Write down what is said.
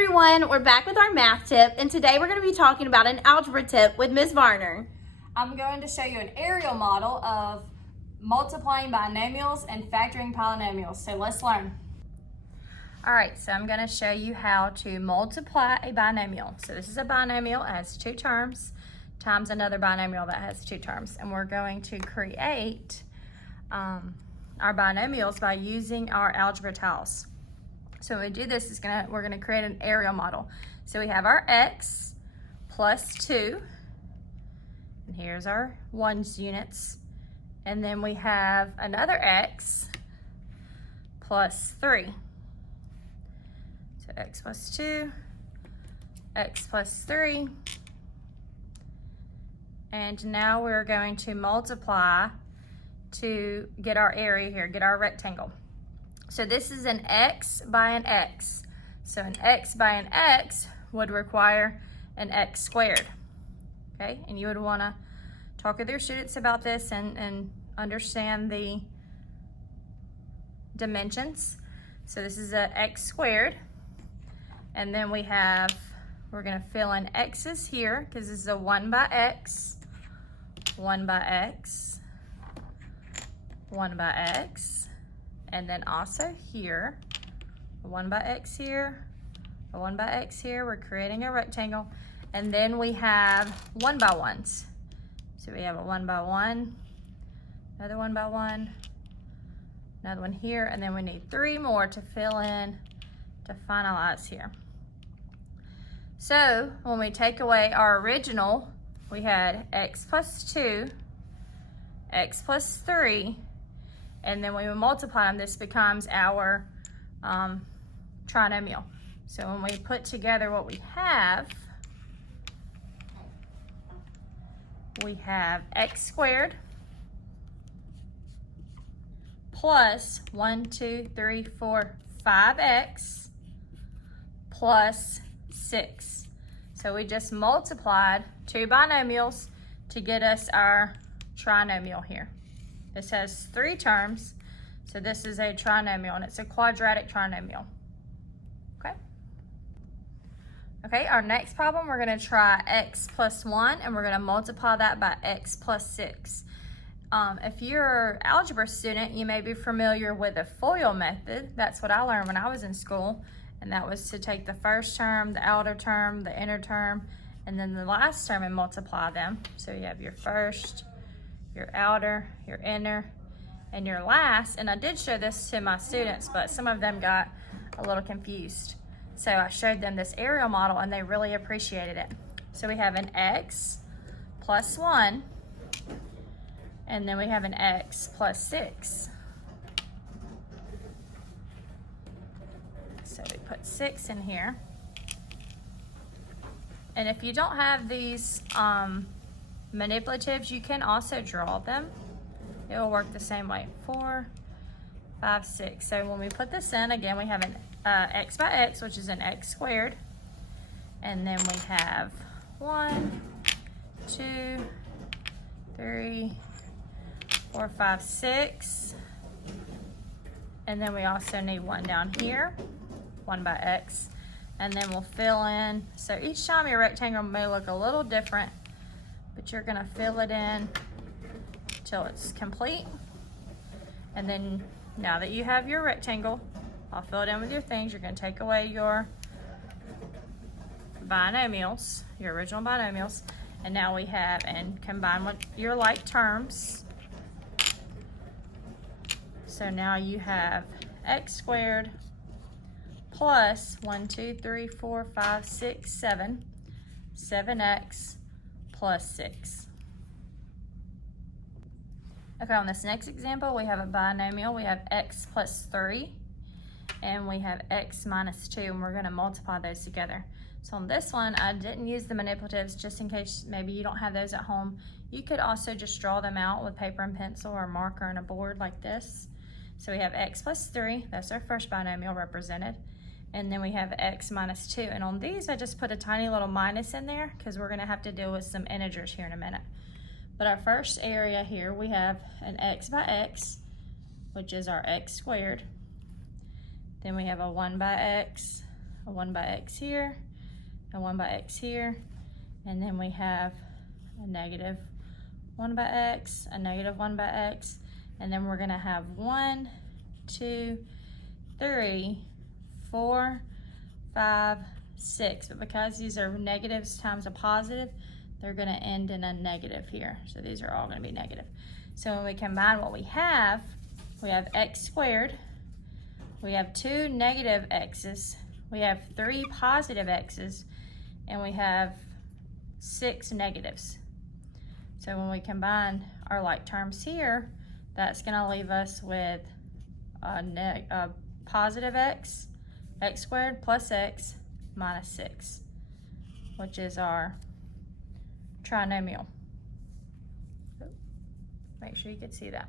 everyone, we're back with our math tip, and today we're going to be talking about an algebra tip with Ms. Varner. I'm going to show you an aerial model of multiplying binomials and factoring polynomials. So let's learn. All right, so I'm going to show you how to multiply a binomial. So this is a binomial, it has two terms, times another binomial that has two terms. And we're going to create our binomials by using our algebra tiles. So when we do this, we're gonna create an aerial model. So we have our x plus 2, and here's our ones units. And then we have another x plus 3. So x plus 2, x plus 3. And now we're going to multiply to get our area here, get our rectangle. So this is an x by an x. So an x by an x would require an x squared. Okay, and you would want to talk with your students about this and understand the dimensions. So this is a x squared. And then we're going to fill in x's here because this is a 1 by x, 1 by x, 1 by x. And then also here, a 1 by x here, a 1 by x here. We're creating a rectangle. And then we have 1 by 1s. So we have a 1 by 1, another 1 by 1, another one here, and then we need 3 more to fill in to finalize here. So when we take away our original, we had x plus 2, x plus 3, and then when we multiply them, this becomes our trinomial. So when we put together what we have x squared plus 1, 2, 3, 4, 5x plus 6. So we just multiplied two binomials to get us our trinomial here. This has 3 terms, so this is a trinomial, and it's a quadratic trinomial. Okay, our next problem, we're going to try x plus 1, and we're going to multiply that by x plus 6. If you're an algebra student, you may be familiar with the FOIL method. That's what I learned when I was in school, and that was to take the first term, the outer term, the inner term, and then the last term and multiply them. So you have your first, your outer, your inner, and your last. And I did show this to my students, but some of them got a little confused. So I showed them this aerial model and they really appreciated it. So we have an x plus 1, and then we have an x plus 6. So we put 6 in here. And if you don't have these manipulatives, you can also draw them. It will work the same way. 4, 5, 6. So when we put this in, again, we have an x by x, which is an x squared. And then we have 1, 2, 3, 4, 5, 6. And then we also need 1 down here, 1 by x. And then we'll fill in. So each time your rectangle may look a little different, but you're gonna fill it in till it's complete. And then now that you have your rectangle, I'll fill it in with your things. You're gonna take away your binomials, your original binomials, and now we have, and combine with your like terms. So now you have x squared plus 1, 2, 3, 4, 5, 6, 7, 7x plus 6. Okay, on this next example, we have a binomial. We have x plus 3, and we have x minus 2, and we're gonna multiply those together. So on this one, I didn't use the manipulatives just in case maybe you don't have those at home. You could also just draw them out with paper and pencil or marker on a board like this. So we have x plus 3, that's our first binomial represented. And then we have x minus 2. And on these, I just put a tiny little minus in there because we're gonna have to deal with some integers here in a minute. But our first area here, we have an x by x, which is our x squared. Then we have a 1 by x, a 1 by x here, a 1 by x here, and then we have a negative 1 by x, a negative 1 by x, and then we're going to have 1, 2, 3, 4, 5, 6. But because these are negatives times a positive, they're going to end in a negative here. So these are all going to be negative. So when we combine what we have x squared, we have 2 negative x's, we have 3 positive x's, and we have 6 negatives. So when we combine our like terms here, that's going to leave us with a positive x squared plus x minus 6, which is our trinomial. Make sure you can see that.